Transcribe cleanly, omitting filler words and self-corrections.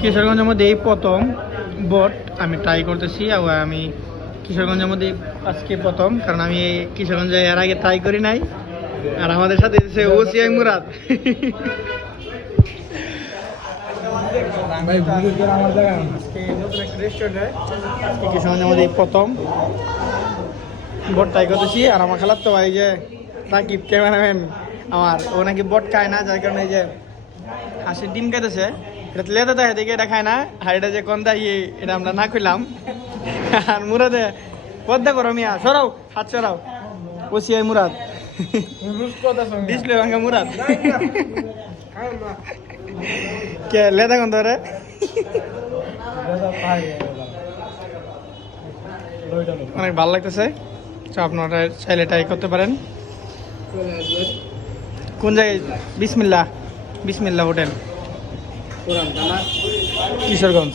কিশোরগঞ্জের মধ্যে এই প্রথম বট আমি ট্রাই করতেছি। আমি কিশোরগঞ্জের মধ্যে আজকে প্রথম, কারণ আমি কিশোরগঞ্জে এর আগে ট্রাই করি নাই। আর আমাদের সাথে এসেছে ওসিআই মুরাদ। কিশোরগঞ্জের মধ্যে প্রথম বট ট্রাই করতেছি। আর আমার খেলার তো ভাই যে রাকিব ক্যামেরাম্যান আমার, ও নাকি বট খায় না, যার কারণে যে হাঁসের ডিম খাইতেছে। এটা লেদা দেয় দেখে এটা খায় না, আর এটা যে কোন দেয় এটা আমরা না খুললাম। আর মুরাদে পদ্মা করো মিয়া, সরাও হাত সরাও। ওসিআই মুরাদ ডিসপ্লে ভাঙা মুরাদ কে লেদা কোন ধরে। অনেক ভালো লাগতেছে, আপনারা চাইলে ট্রাই করতে পারেন। কোন জায়গায়? বিসমিল্লাহ বিসমিল্লাহ হোটেল, কিশোরগঞ্জ।